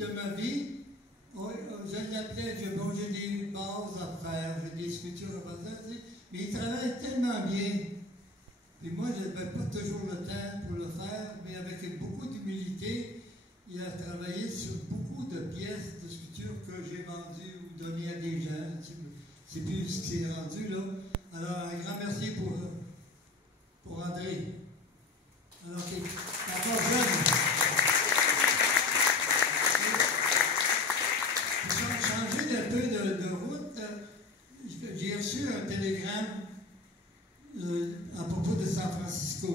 de ma vie, je l'appelais, j'ai des bases à faire, j'ai des sculptures à faire, mais il travaille tellement bien. Et moi, je n'avais pas toujours le temps pour le faire, mais avec beaucoup d'humilité, il a travaillé sur beaucoup de pièces de sculptures que j'ai vendues ou données à des gens. C'est plus ce qui s'est rendu là. Alors, un grand merci pour André. Alors, qui est encore jeune. Pour changer un peu de route, j'ai reçu un télégramme à propos de San Francisco.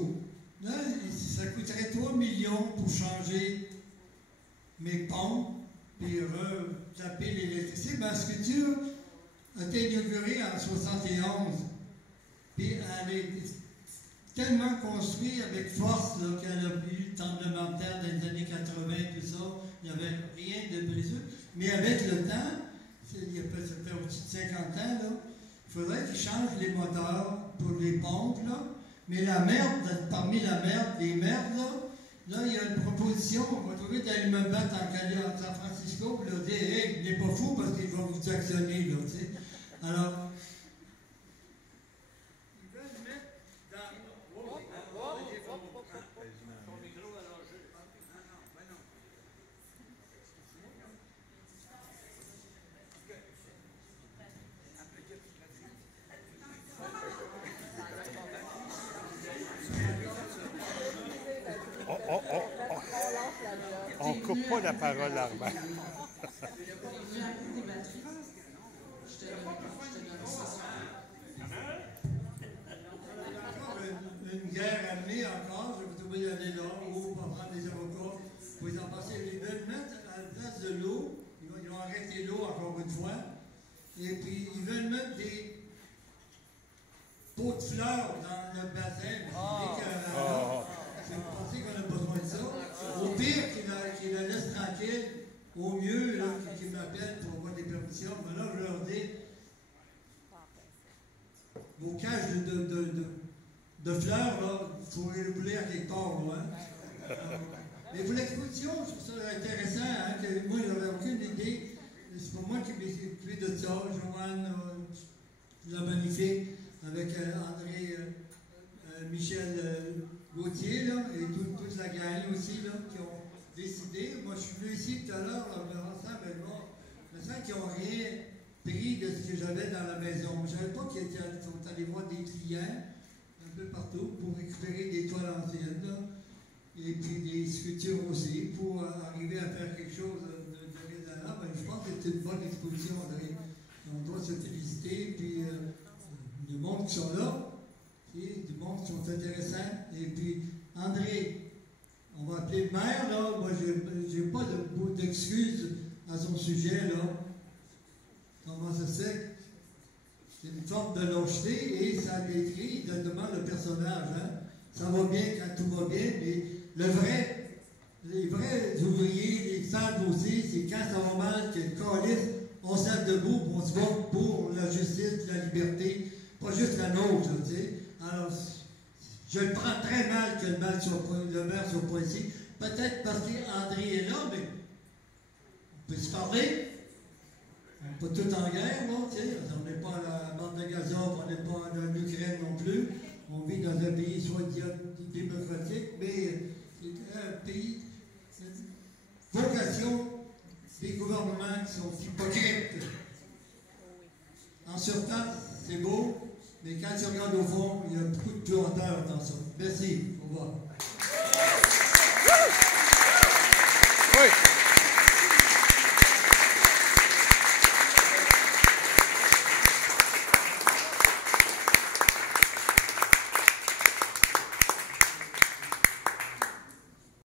Là, ça coûterait 3 millions pour changer mes ponts, puis retaper l'électricité. Ma sculpture a été inaugurée en 1971. Puis elle est tellement construite avec force qu'elle a eu le tremblement de terre dans les années 80, tout ça. Il n'y avait rien de briseux. Mais avec le temps, ça fait au-dessus de 50 ans, là, il faudrait qu'ils changent les moteurs pour les pompes, là. Mais la merde, parmi la merde, les merdes, là, il y a une proposition, on va trouver d'aller me battre en San Francisco, puis leur dire, hey, il n'est pas fou parce qu'il va vous actionner, là, tu sais. Alors, ils veulent mettre dans... Son micro à l'enjeu. On ne coupe pas la parole, Armand. Une guerre amenée encore, je vais trouver d'aller là, ou pour prendre des avocats, pour les en passer. Ils veulent mettre à la place de l'eau, ils vont arrêter l'eau encore une fois, et puis ils veulent mettre des pots de fleurs dans le bassin. Vous pensez qu'on a besoin de ça? Au pire, qu'il la laisse tranquille, au mieux, qu'il m'appelle pour avoir des permissions. Mais là, je leur dis, vos cages de fleurs, là, il faut les rouler à quelque part, là, hein? Mais pour l'exposition, je trouve ça intéressant, hein, que moi, je n'avais aucune idée. C'est pour moi qui m'ai occupé de ça. Joanne, la magnifique, avec André, Michel Gauthier, là, et toute la gang aussi, là, qui ont décidé. Moi, je suis venu ici tout à l'heure, là, me rassemble, je me sens qu'ils n'ont rien pris de ce que j'avais dans la maison. Je ne savais pas qu'ils sont allés voir des clients un peu partout pour récupérer des toiles anciennes, là, et puis des sculptures aussi, pour arriver à faire quelque chose de raisonnable. Je pense que c'est une bonne exposition, André. On doit se féliciter, puis du monde qui sont là, du monde qui sont intéressants. Et puis, André, on va appeler le maire, là. Moi, je n'ai pas d'excuses à son sujet, là. Comment ça se fait? C'est une forme de lâcheté et ça décrit exactement le personnage, hein. Ça va bien quand tout va bien, mais les vrais ouvriers, les sables aussi, c'est quand ça va mal, que le calice, on s'aide debout, on se bat pour la justice, la liberté, pas juste la nôtre, tu sais. Alors, je le prends très mal que le maire soit pas ici. Peut-être parce qu'André est là, mais on peut se parler. On n'est pas tout en guerre, là, tu sais. On n'est pas à la bande de Gaza, on n'est pas en Ukraine non plus. On vit dans un pays soit démocratique, mais c'est un pays, vocation des gouvernements qui sont hypocrites. En surtemps, c'est beau, mais quand tu regardes au fond, il y a beaucoup de puanteur dans ça. Merci. Au revoir.